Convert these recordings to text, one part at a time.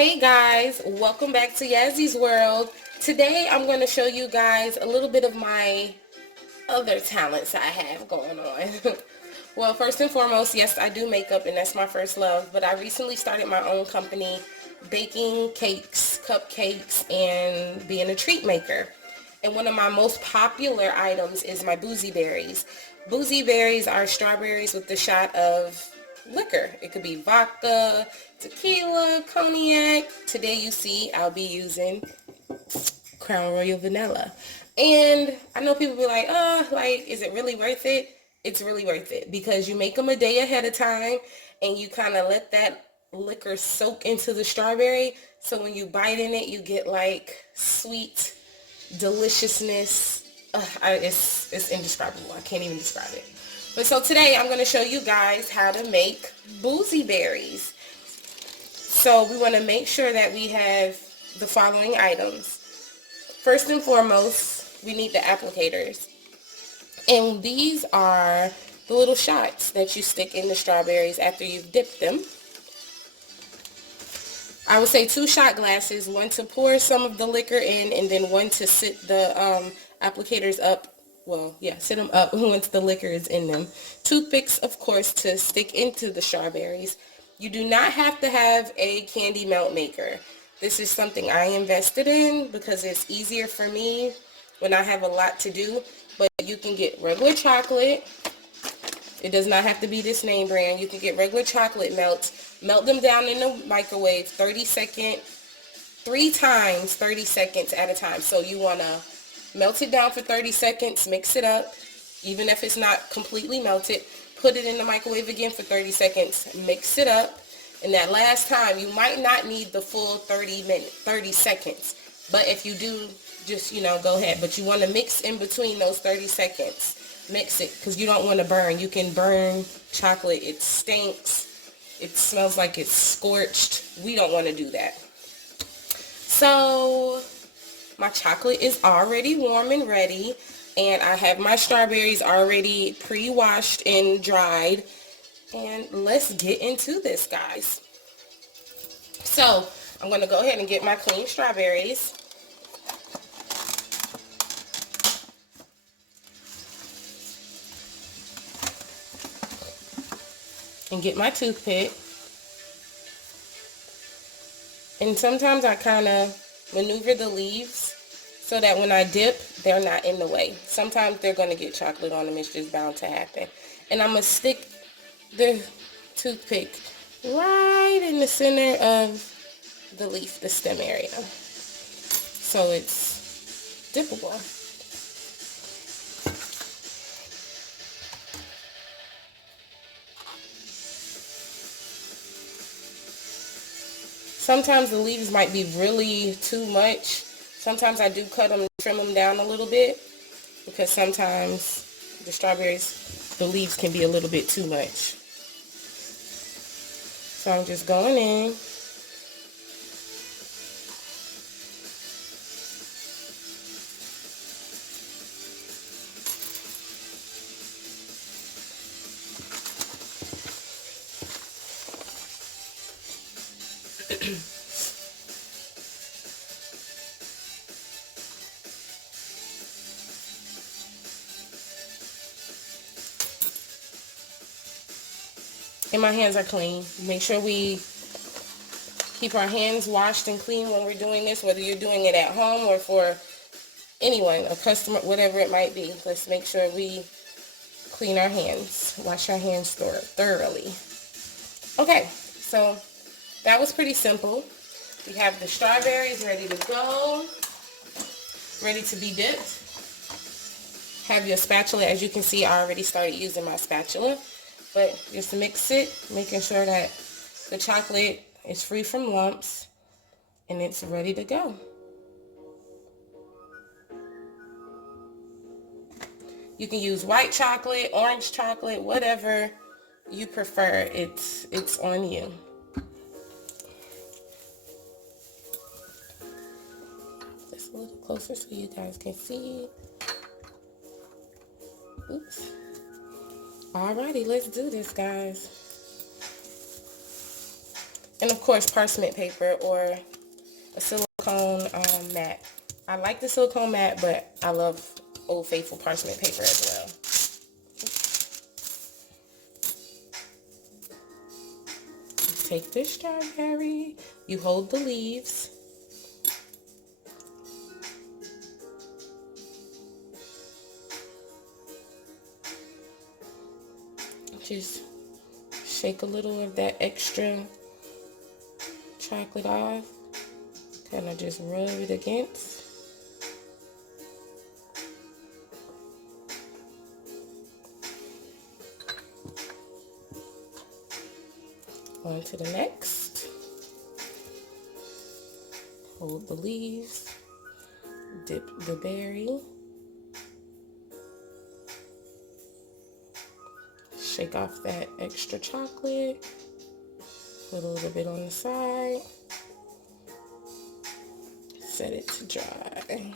Hey guys, welcome back to Yazzy's World. Today I'm going to show you guys a little bit of my other talents I have going on. Well, first and foremost, yes, I do makeup and that's my first love, but I recently started my own company baking cakes, cupcakes, and being a treat maker. And one of my most popular items is my Boozie berries. Boozie berries are strawberries with a shot of liquor. It could be vodka, tequila, cognac. Today you see I'll be using Crown Royal Vanilla. And I know people be like, oh, like, is it really worth it? It's really worth it because you make them a day ahead of time and you kind of let that liquor soak into the strawberry. So when you bite in it, you get like sweet deliciousness. It's indescribable. I can't even describe it. But so today I'm going to show you guys how to make Boozie berries. So we want to make sure that we have the following items. First and foremost, we need the applicators. And these are the little shots that you stick in the strawberries after you've dipped them. I would say 2 shot glasses, one to pour some of the liquor in and then one to sit the applicators up. Well, yeah, sit them up once the liquor is in them. Toothpicks, of course, to stick into the strawberries. You do not have to have a candy melt maker. This is something I invested in because it's easier for me when I have a lot to do. But you can get regular chocolate. It does not have to be this name brand. You can get regular chocolate melts. Melt them down in the microwave 3 times 30 seconds at a time. So you want to melt it down for 30 seconds, mix it up. Even if it's not completely melted, put it in the microwave again for 30 seconds, mix it up. And that last time, you might not need the full 30 seconds. But if you do, just, go ahead. But you want to mix in between those 30 seconds. Mix it because you don't want to burn. You can burn chocolate. It stinks. It smells like it's scorched. We don't want to do that. So my chocolate is already warm and ready. And I have my strawberries already pre-washed and dried. And let's get into this, guys. So I'm going to go ahead and get my clean strawberries. And get my toothpick. And sometimes I kind of maneuver the leaves so that when I dip, they're not in the way. Sometimes they're going to get chocolate on them. It's just bound to happen. And I'm going to stick the toothpick right in the center of the leaf, the stem area. So it's dippable. Sometimes the leaves might be really too much. Sometimes I do cut them, trim them down a little bit because sometimes the strawberries, the leaves can be a little bit too much. So I'm just going in. And my hands are clean. Make sure we keep our hands washed and clean when we're doing this, whether you're doing it at home or for anyone, a customer, whatever it might be. Let's make sure we clean our hands, wash our hands thoroughly. Okay, so that was pretty simple. We have the strawberries ready to go, ready to be dipped. Have your spatula. As you can see, I already started using my spatula. But just mix it, making sure that the chocolate is free from lumps and it's ready to go. You can use white chocolate, orange chocolate, whatever you prefer. It's on you. Just a little closer so you guys can see. Oops. Alrighty, let's do this, guys. And of course, parchment paper or a silicone mat. I like the silicone mat, but I love Old Faithful parchment paper as well. Take this strawberry, you hold the leaves, just shake a little of that extra chocolate off, kind of just rub it against. On to the next. Hold the leaves, dip the berry, shake off that extra chocolate, put a little bit on the side, set it to dry.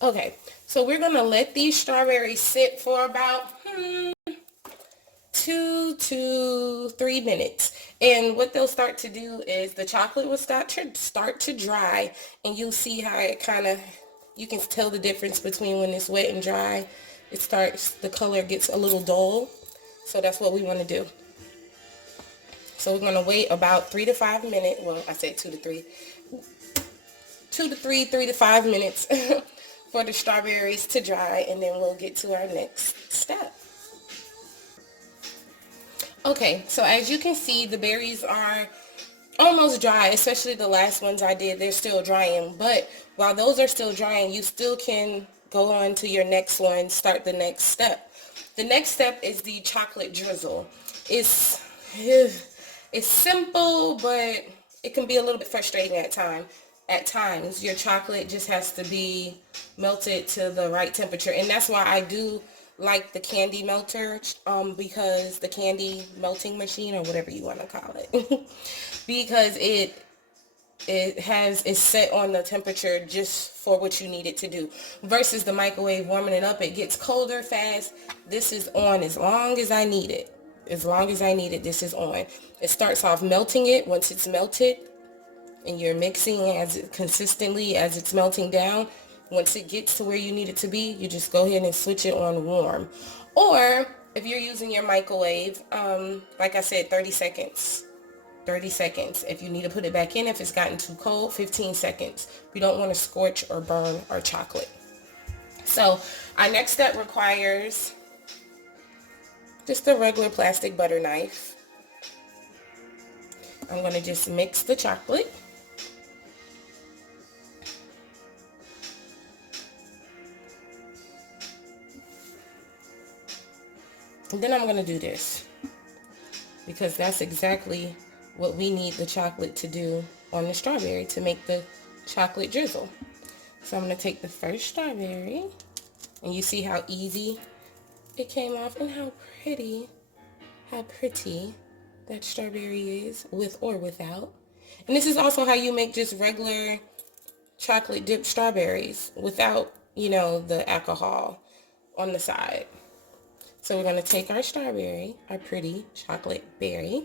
Okay, so we're gonna let these strawberries sit for about 2 to 3 minutes. And what they'll start to do is the chocolate will start to dry, and you'll see how it kind of, you can tell the difference between when it's wet and dry. The color gets a little dull. So that's what we want to do. So we're going to wait about 3 to 5 minutes. Well, I say 2 to 3. 3 to 5 minutes for the strawberries to dry, and then we'll get to our next step. Okay, so as you can see, the berries are almost dry, especially the last ones I did. They're still drying, but while those are still drying, you still can go on to your next one, start the next step. The next step is the chocolate drizzle. It's simple, but it can be a little bit frustrating at times. At times, your chocolate just has to be melted to the right temperature, and that's why I do like the candy melter, because the candy melting machine, or whatever you want to call it, because it's set on the temperature just for what you need it to do, versus the microwave warming it up. It gets colder fast. This is on as long as I need it. As long as I need it, this is on. It starts off melting it. Once it's melted and you're mixing consistently as it's melting down, once it gets to where you need it to be, you just go ahead and switch it on warm. Or if you're using your microwave, like I said, 30 seconds. 30 seconds. If you need to put it back in, if it's gotten too cold, 15 seconds. We don't want to scorch or burn our chocolate. So our next step requires just a regular plastic butter knife. I'm going to just mix the chocolate. And then I'm going to do this, because that's exactly what we need the chocolate to do on the strawberry, to make the chocolate drizzle. So I'm going to take the first strawberry, and you see how easy it came off, and how pretty that strawberry is, with or without. And this is also how you make just regular chocolate dipped strawberries without, the alcohol on the side. So we're going to take our strawberry, our pretty chocolate berry,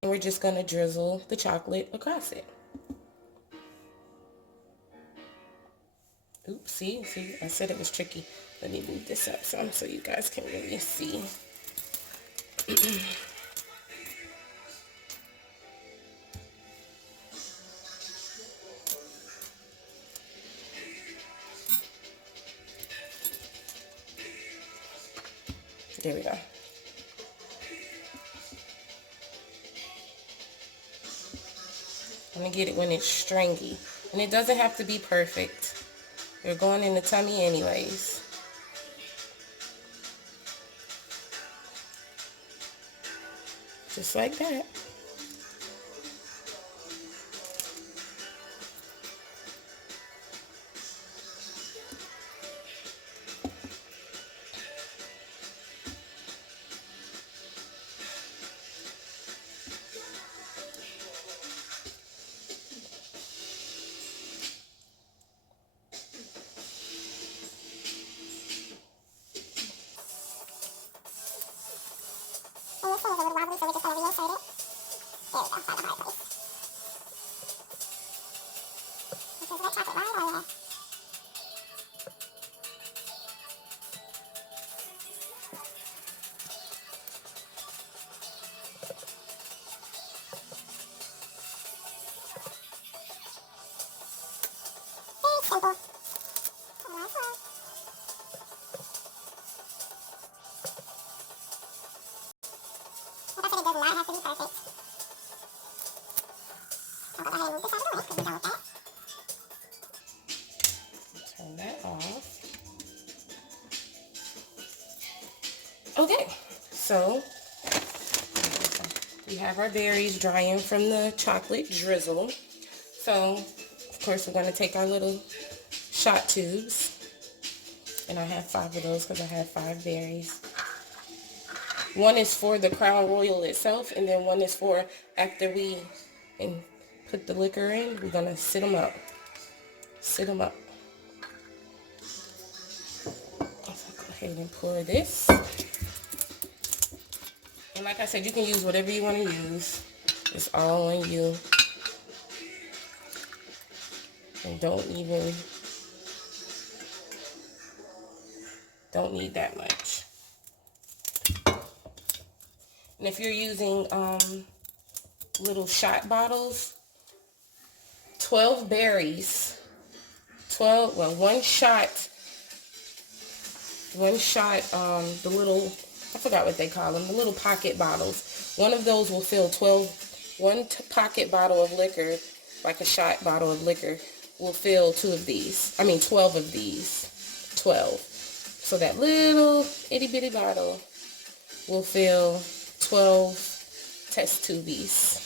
and we're just going to drizzle the chocolate across it. Oops, see, I said it was tricky. Let me move this up some so you guys can really see. There we go. I'm going to get it when it's stringy. And it doesn't have to be perfect. They're going in the tummy anyways. Just like that. Turn that off. Okay, so we have our berries drying from the chocolate drizzle. So, of course, we're going to take our little shot tubes. And I have 5 of those because I have 5 berries. One is for the Crown Royal itself, and then one is for after we put the liquor in, we're going to sit them up. Sit them up. So go ahead and pour this. And like I said, you can use whatever you want to use. It's all on you. And don't need that much. And if you're using little shot bottles, 12 berries, one shot, the little, I forgot what they call them, the little pocket bottles. One of those will fill one pocket bottle of liquor, like a shot bottle of liquor, will fill 12 of these. 12. So that little itty bitty bottle will fill 12 test tubies.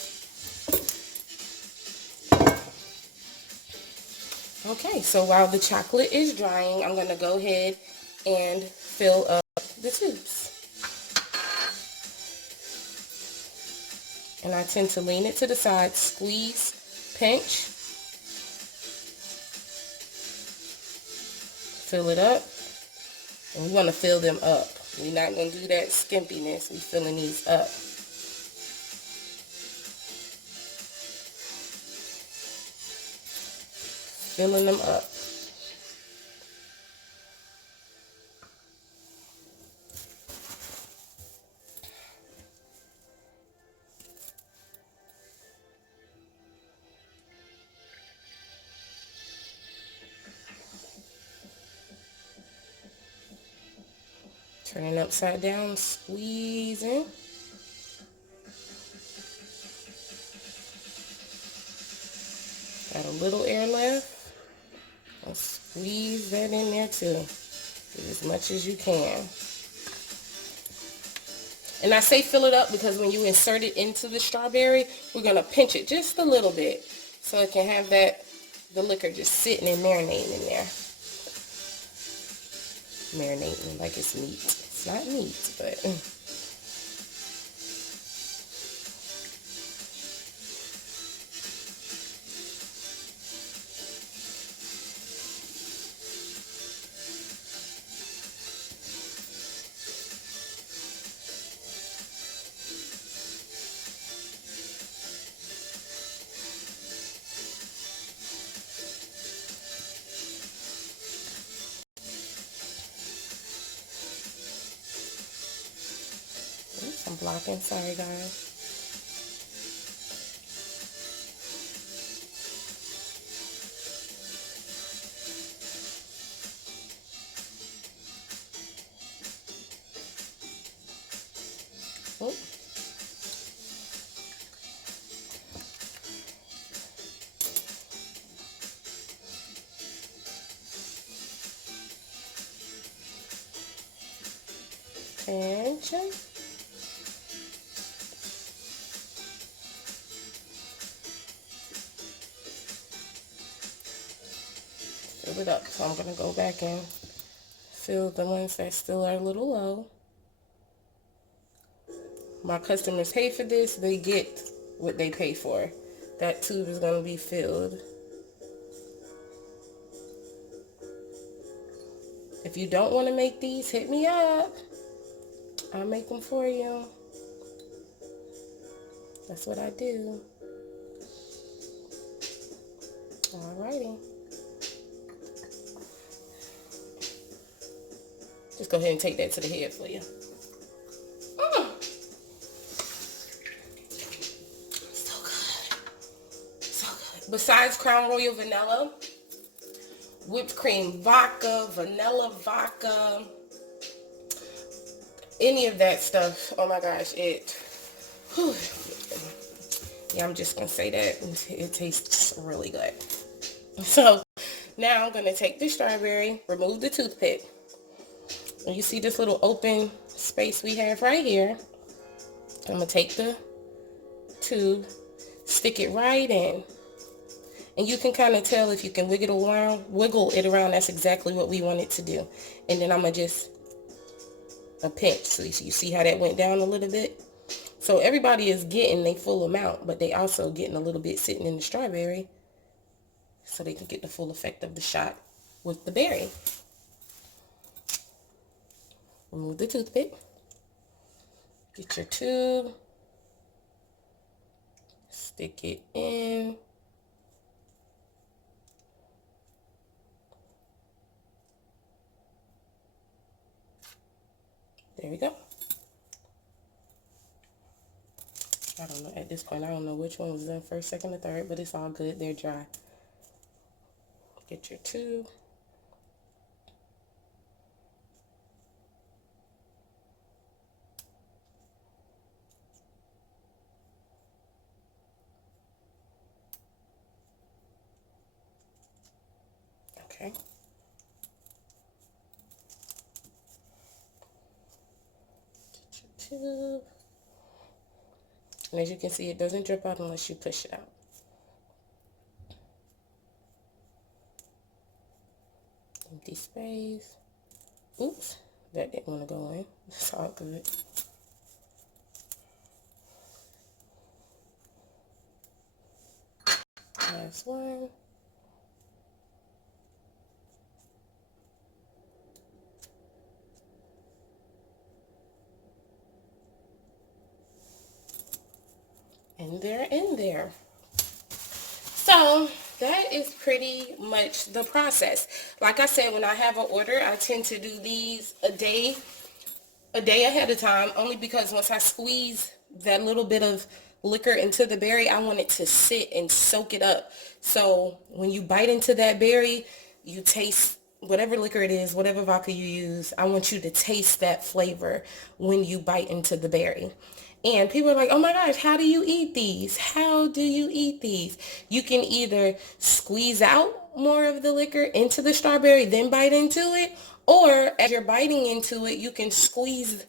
Okay, so while the chocolate is drying, I'm going to go ahead and fill up the tubes. And I tend to lean it to the side, squeeze, pinch, fill it up, and we want to fill them up. We're not going to do that skimpiness. We're filling these up. Filling them up. Turning upside down, squeezing. Got a little air left. And squeeze that in there too. Get as much as you can. And I say fill it up because when you insert it into the strawberry, we're going to pinch it just a little bit so it can have the liquor just sitting and marinating in there. Marinating like it's meat. It's not meat, but... I'm blocking, sorry guys. Oh. Pinch. filled it up. So I'm going to go back and fill the ones that still are a little low. My customers pay for this. They get what they pay for. That tube is going to be filled. If you don't want to make these, hit me up. I'll make them for you. That's what I do. Alrighty. Just go ahead and take that to the head for you. So good. So good. Besides Crown Royal Vanilla, whipped cream vodka, vanilla vodka, any of that stuff, oh my gosh, whew. Yeah, I'm just going to say that it tastes really good. So now I'm going to take the strawberry, remove the toothpick. And you see this little open space we have right here. I'm going to take the tube, stick it right in. And you can kind of tell if you can wiggle it around. That's exactly what we want it to do. And then I'm going to just a pinch. So you see how that went down a little bit? So everybody is getting their full amount, but they also getting a little bit sitting in the strawberry so they can get the full effect of the shot with the berry. Remove the toothpick. Get your tube. Stick it in. There we go. I don't know, at this point, I don't know which one was done first, second, or third, but it's all good. They're dry. Get your tube. Okay. Get your tube. And as you can see, it doesn't drip out unless you push it out. Empty space. Oops, that didn't want to go in. It's all good. Last one. And they're in there. So that is pretty much the process. Like I said, when I have an order, I tend to do these a day ahead of time, only because once I squeeze that little bit of liquor into the berry, I want it to sit and soak it up. So when you bite into that berry, you taste whatever liquor it is, whatever vodka you use. I want you to taste that flavor when you bite into the berry. And people are like, oh my gosh, how do you eat these? How do you eat these? You can either squeeze out more of the liquor into the strawberry, then bite into it. Or as you're biting into it, you can squeeze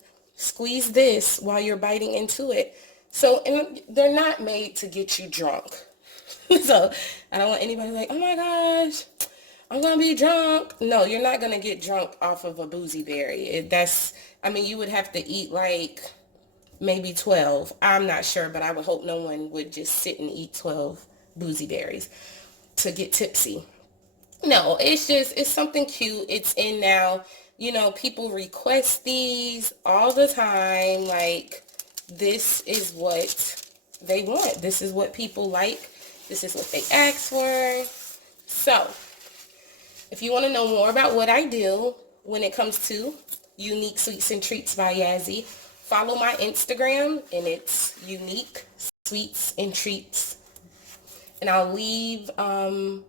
this while you're biting into it. So, and they're not made to get you drunk. So I don't want anybody like, oh my gosh, I'm going to be drunk. No, you're not going to get drunk off of a Boozie berry. I mean, you would have to eat like maybe 12. I'm not sure, but I would hope no one would just sit and eat 12 Boozie berries to get tipsy. No, it's something cute. It's in now. You know, people request these all the time. Like, this is what they want. This is what people like. This is what they ask for. So, if you want to know more about what I do when it comes to Unique Sweets and Treats by Yazzy, follow my Instagram, and it's Unique Sweets and Treats. And I'll leave the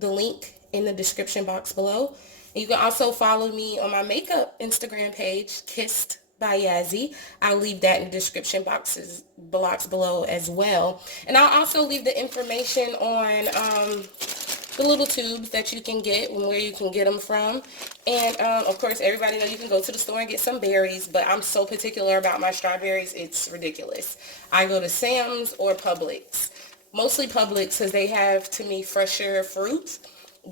link in the description box below. And you can also follow me on my makeup Instagram page, Kissed by Yazzy. I'll leave that in the description box below as well. And I'll also leave the information on the little tubes that you can get and where you can get them from. And of course, everybody knows you can go to the store and get some berries, but I'm so particular about my strawberries, it's ridiculous. I go to Sam's or Publix. Mostly Publix, because they have, to me, fresher fruits.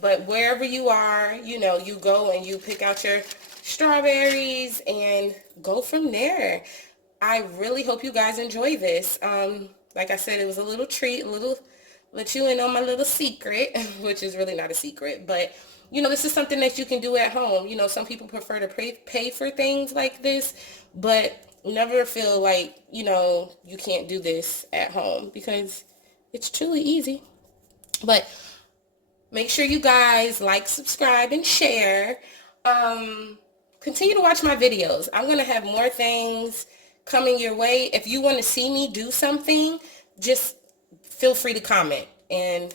But wherever you are, you know, you go and you pick out your strawberries and go from there. I really hope you guys enjoy this. Like I said, it was a little treat, a little let you in on my little secret, which is really not a secret, but you know, this is something that you can do at home. You know, some people prefer to pay for things like this, but never feel like, you know, you can't do this at home because it's truly easy. But make sure you guys like, subscribe, and share. Continue to watch my videos. I'm going to have more things coming your way. If you want to see me do something, just feel free to comment and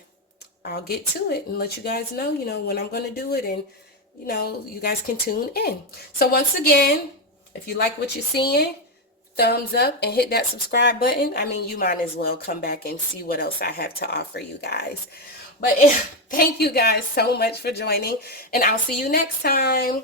I'll get to it and let you guys know, you know, when I'm going to do it, and, you know, you guys can tune in. So once again, if you like what you're seeing, thumbs up and hit that subscribe button. I mean, you might as well come back and see what else I have to offer you guys. But thank you guys so much for joining, and I'll see you next time.